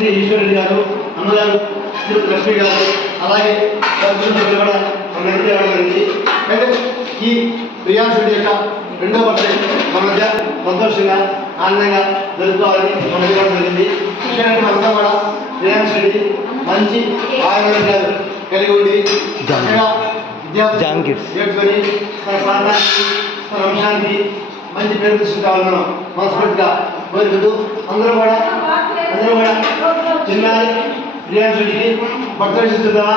శ్రీ ఈశ్వరెడ్డి గారు, అమ్మగారు శ్రీ లక్ష్మి గారు, అలాగే సభ్యులు కూడా మన దగ్గర రావడం జరిగింది. అయితే ఈ ప్రియాంశ్ రెడ్డి యొక్క రెండో బర్త్డే మన మధ్య సంతోషంగా ఆనందంగా జరుపుకోవాలని మన దగ్గర జరిగింది. ముఖ్యంగా మనంతా కూడా ప్రియాంశ్ రెడ్డి మంచి ఆరోగ్యాలు కలిగి ఉండి చక్కగా విద్యార్థులు నేర్చుకొని తన ప్రాంతానికి తన వంశానికి మంచి పేరు తీసుకుంటామని మనం మనస్ఫూర్తిగా కోరుకుంటూ అందరూ కూడా చిన్నారి ప్రియాంశ్ రెడ్డికి బర్త్డే ఇస్తుందామా?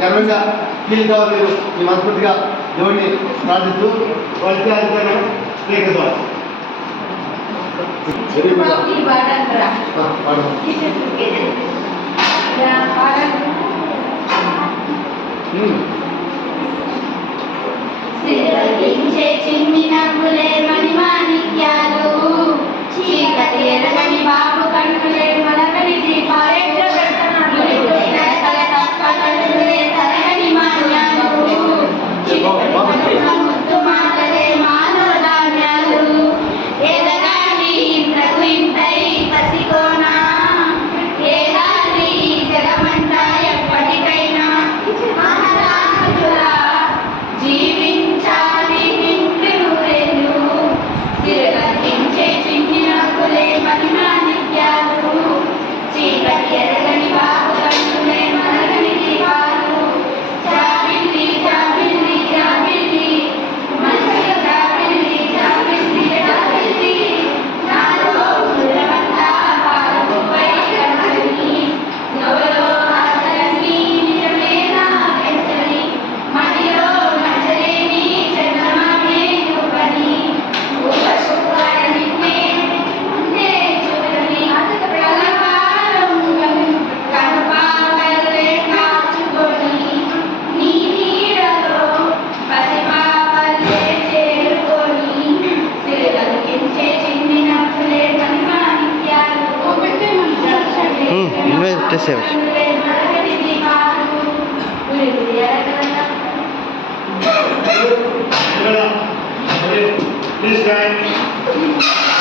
గర్వంగా ఫీల్ కావాలి. మీరు మీ మనస్ఫూర్తిగా దేవుడిని ప్రార్థిస్తూ స్వీకరించాలి. చిన్ని నవ్వులే మణిమాణిక్యాలు, చీకటి ఎరగని బాబు కన్నులే మలగని దీపాలే తరగని మాన్యాలు, ముద్దు మాటలే మానవ ధాన్యాలు, ఎదగాలి ఇంతకు ఇంతై పసికోనా, ఏదాలి జగమంట ఎప్పటికైనా మహారాజులా జీవించాలి నిండు నూరేళ్ళు, తిరగతించే చిన్ని నవ్వులే మణిమాణిక్యాలు, చీకటి ఎరగని బాబు కన్నులే మలగని దీపాలు, జాబిల్లి జాబిల్లి జాబిల్లి మంచిగా జాబిల్లి జాబిల్లి జాబిల్లి, నాలో ఉదరమంతా పాలకుపై కనబడి, నవలో ఆశలన్నీ నిజమేనా వెంటని, మదిలో నచ్చలేని చంద్రమానే నువ్వని, ఊహ శుక్రాల నిన్నే ఉండే చూడని, కలకాలం కనుపాపలే కాచుకొని, నీ నీడలో పసిపాపలే చేరుకొని, తిరగలిగించే చిన్ని నవ్వులే మణిమాణిక్యాలు, కన్నులే మరగని దీపాలు, ఉరిమి ఎరగల Please stand.